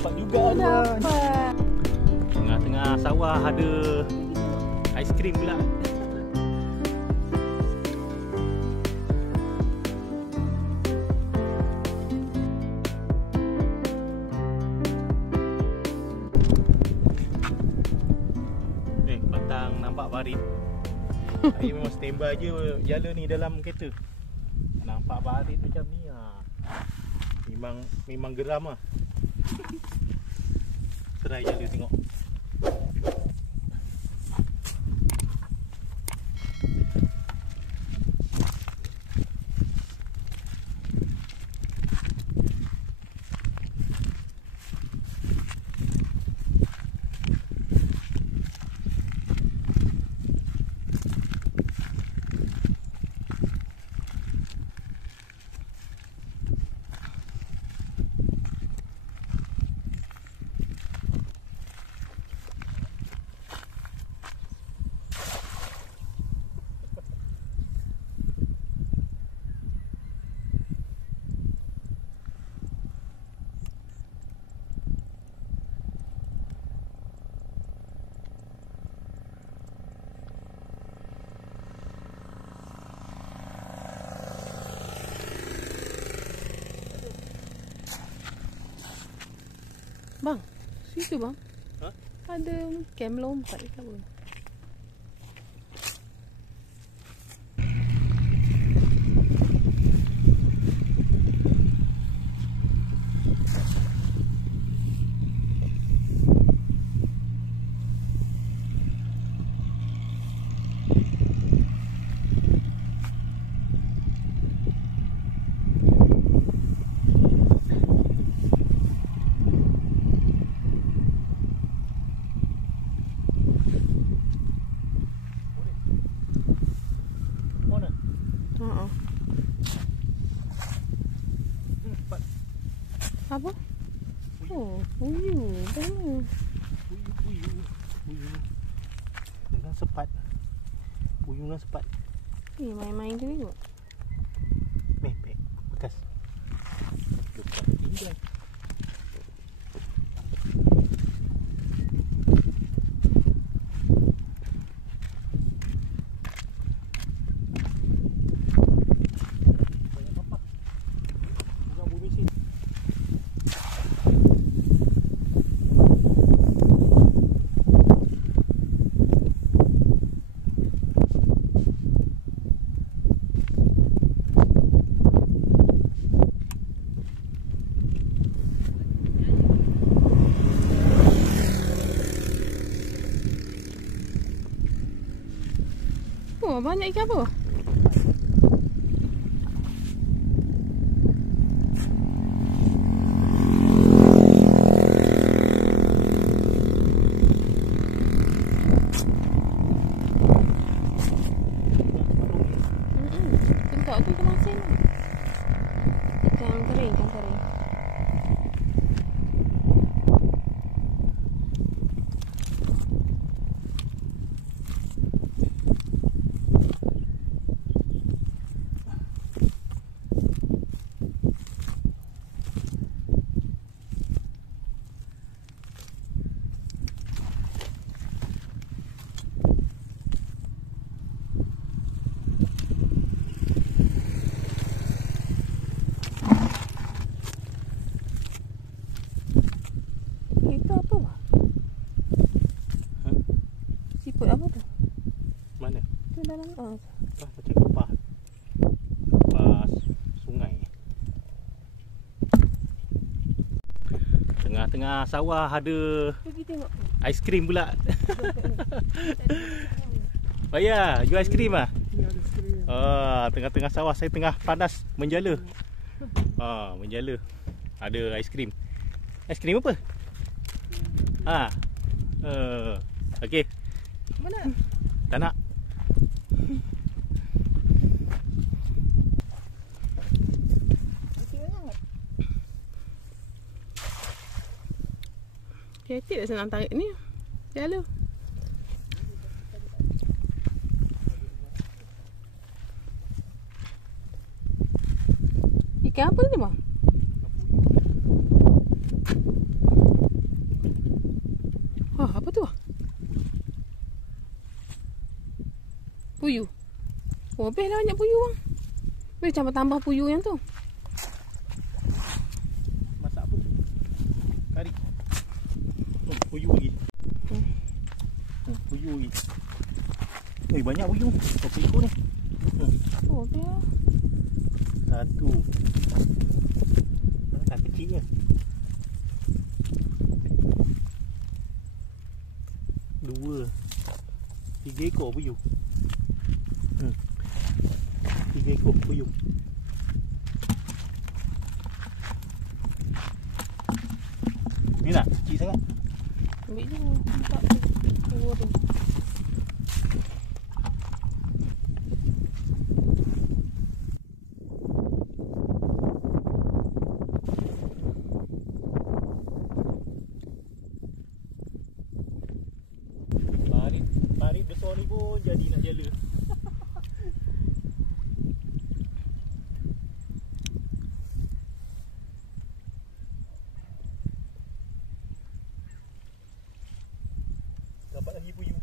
Dapat juga tuan. Dapat. Tengah-tengah sawah ada aiskrim pula. Batang nampak barit. Saya memang standby je jala ni dalam kereta. Nampak barit macam ni ah. Memang geram ah. Try jala tengok. Bang, situ bang. Ha? Ada kem lompat ke apa? Apa? Oh, puyuh. Puyuh. Dengan sepat. Puyuh dengan sepat. Ni main-main je tengok. Mepek. Bekas. Dekat tinggal. Oh, banyak ikan apa? Tengok tu ikan masin tu. Ikan kering, ikan kering. Itu apa bang? Ha? Siput apa tu? Mana? Tu dalam Macam kapas. Kapas sungai. Tengah-tengah sawah ada pergi tengok tu. aiskrim pula. Oh ya, jual aiskrim ah? Ya, ada skrin. Tengah-tengah sawah saya tengah panas menjala. Menjala. Ada aiskrim. Aiskrim apa? Okey. Mana? Tak nak. Kecil tak senang tarik ni. Jala. Ikan apa ni bang? tu? Puyuh. Oh, habis dah banyak puyuh bang. Boleh tambah puyuh yang tu. Masak apa tu? Kari. Puyuh lagi. Puyuh lagi. Banyak puyuh. Berapa ekor ni? Oh, habis lah. Satu. Tak kecil je. Dua. 3 ekor puyuh. 3 ekor puyuh. Ni nak kecil sangat. Ambil je. Nampak tu. Oh, tu. Parit besar ni pun jadi nak jala. Dapat lagi puyuh.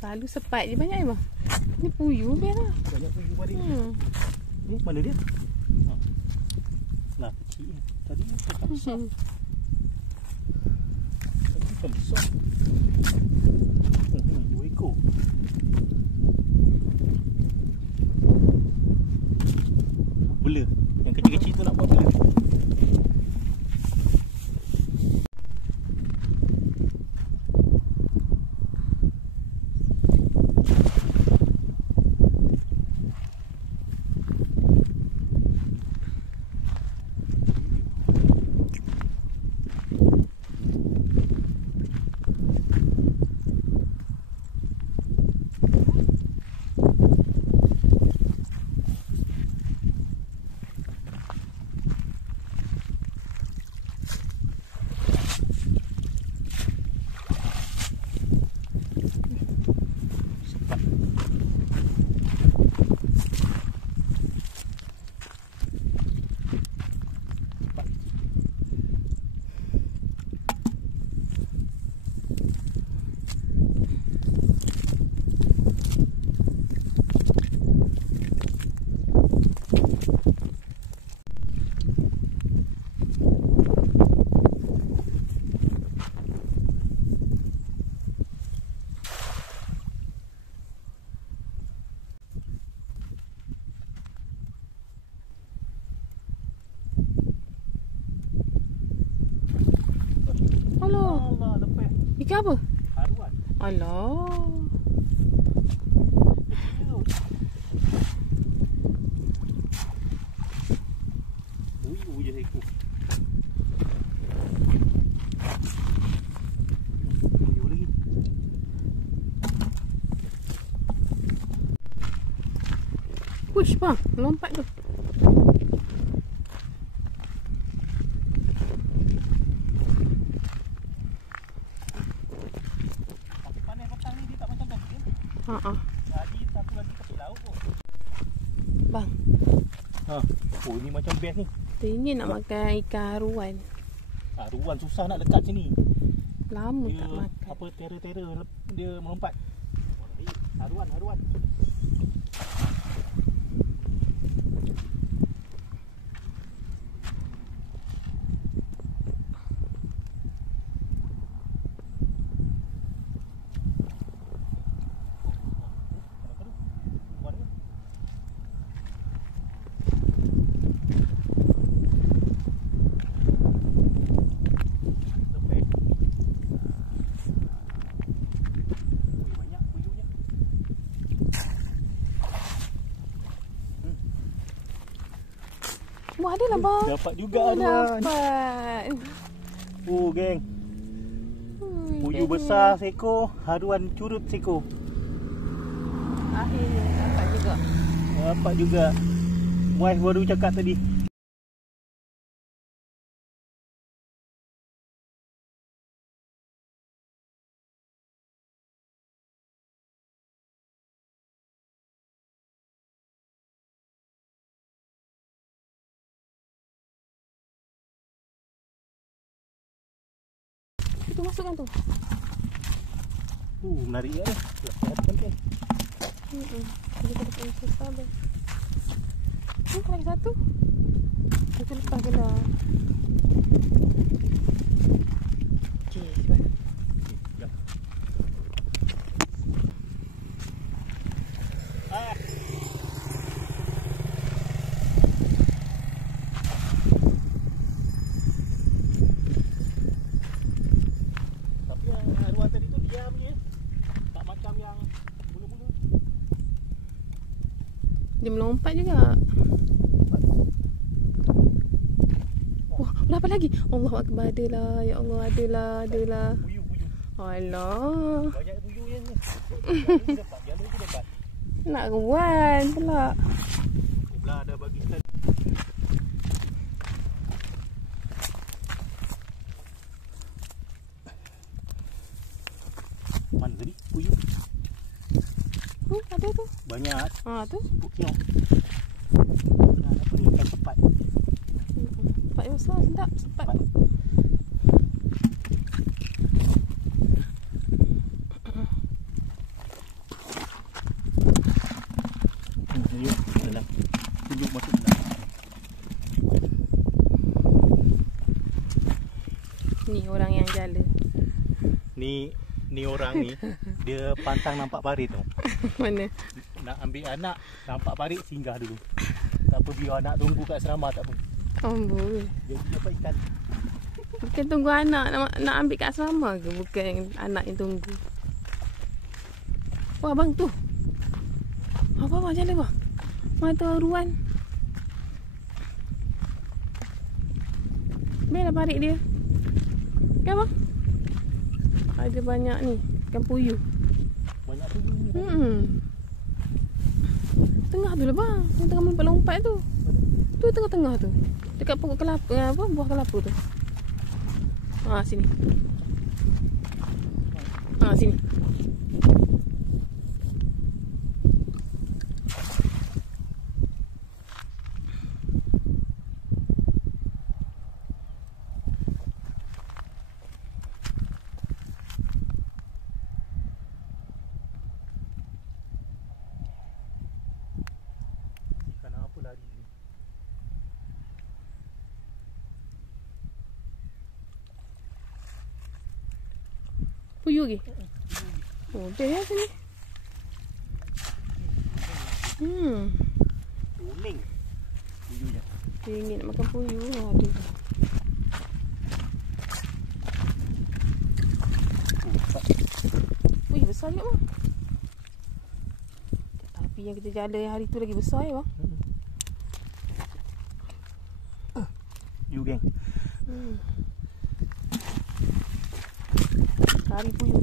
Selalu sepat je banyak je bang. Ni puyuh biar lah. Banyak puyuh parit. Ni mana dia? Nah, kecil ni. Tadi ni tak besar. Tadi macam besar. 2 ekor. Bela. Yang kecil-kecil tu nak buat bela. Allah, lepas. Ikan apa? Haruan. Alah. Puyuh je ekor. Puyuh lagi. Push bang, lompat tu. Panas petang ni dia tak macam tadi kan? Tadi satu lagi tepi laut pun. Bang, Oh ni macam best ni. kita ini nak makan ikan haruan. Haruan susah nak dekat sini. Lama Dia tak makan. apa terror-terror dia melompat. Haruan. Wah, ada lah bang. Dapat juga Oh, haruan. dapat. Oh geng, puyuh besar seekor, haruan curut seekor. Akhirnya dapat juga. Dapat juga. Wife baru cakap tadi. Tu masukkan tu. Menarik ya. Penting. Jadi kita dapat usus sabar. Lagi satu. Kita lepas je lah. Okey, cepat. Ya. Tapi yang haruan tadi tu diam je. Tak macam yang mula-mula. Dia melompat juga. Wah, berapa lagi? Allah Akbar, adalah. Ya Allah, adalah. Buyu. Alah. Banyak buyu yang ni. Jalan tu dapat. Nak ruan pula. Belah ada bagi kita. Mana tadi? Buyu. Ada tu. Banyak. Tu. Puknya. Nah, apa ni ikan sepat. Sepat yang besar, sedap. Sepat. Yuk, dalam. Tunjuk masuk dalam. Ni orang yang jala. Ni orang ni dia pantang nampak parit tu. Mana? Nak ambil anak nampak parit singgah dulu. Tak apa, biar anak tunggu kat serama tak apa. Amboi. Dia dapat ikan. Bukan tunggu anak nak ambil kat asrama ke? Bukan anak yang tunggu. Wah, bang tu. Apa jala bang? Mana tu ruan? Biarlah parit dia. Kan bang? Ada banyak ni. Ikan puyuh. Banyak tu ni. Tengah tu lah bang. Yang tengah melompat-lompat tu. Tu tengah-tengah tu. Dekat pokok kelapa, buah kelapa tu. Sini. Sini. Ikan apa lari ni? Puyuh lagi? Oh, dia sini. Kuning. Buyunya. Dia ingin nak makan puyuh. Ada. Wih, besar juga bang. Tapi yang kita jala hari tu lagi besar ya bang. You geng. Kari puyuh.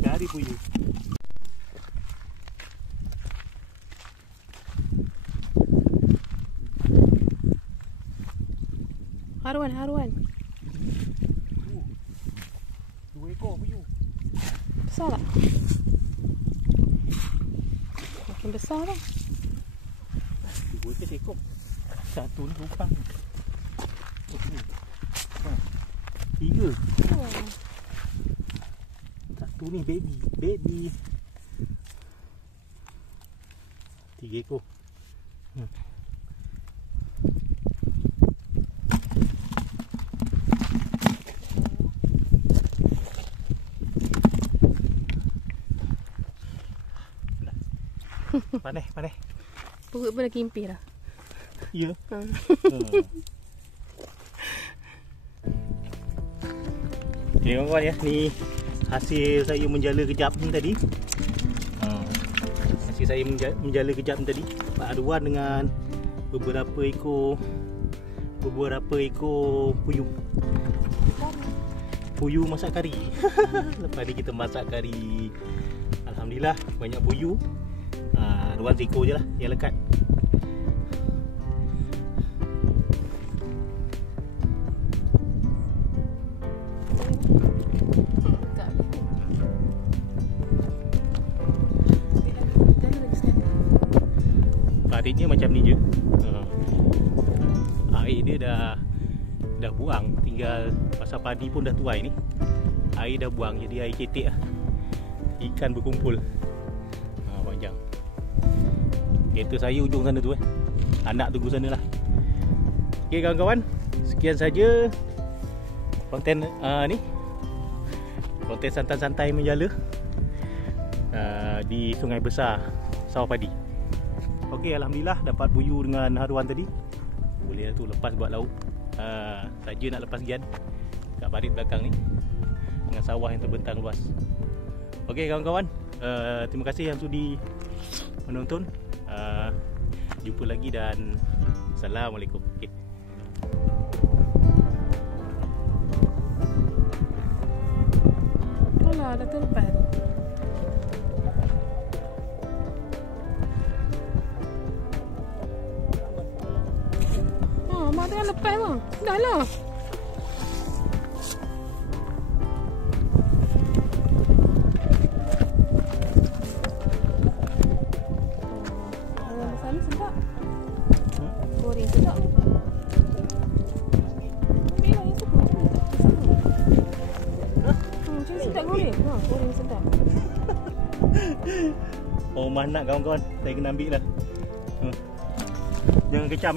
Kari puyuh. Haruan. 2 ekor puyuh. Besar tak? Makin besar dah. 2 ke ekor. Satu ni lubang. 3. Satu ni baby. 3 ekor. Panas. Perut pun dah kimpir dah. Ya. Okay kawan-kawan ya, ni hasil saya menjala kejap ni tadi. Hasil saya menjala kejap ni tadi. Paduan dengan beberapa ekor puyuh. Puyuh masak kari. Lepas ni kita masak kari. Alhamdulillah banyak puyuh. 2 ekor je lah yang lekat. Paritnya macam ni je. Air dia dah dah buang, tinggal pasal padi pun dah tuai ni. Air dah buang, jadi air cetek lah. Ikan berkumpul. Panjang. Kereta saya ujung sana tu anak tunggu sana lah. Okay kawan-kawan, sekian saja konten ni, konten santai-santai menjala di Sungai Besar Sawah Padi. Okay, alhamdulillah dapat buyu dengan haruan tadi. Boleh lah tu lepas buat lauk. Saja nak lepas gian kat parit belakang ni dengan sawah yang terbentang luas. Okay kawan-kawan, terima kasih yang sudi menonton. Jumpa lagi dan Assalamualaikum. Okay. Alah, dah terlepas tu. Mak tengah lepas bang. Dah lah. Sana sedap. Goreng sedap. Ambil lah yang suka. Macam ni sedap goreng. Goreng sedap. Oh mana kawan-kawan, saya kena ambil lah. Jangan kecam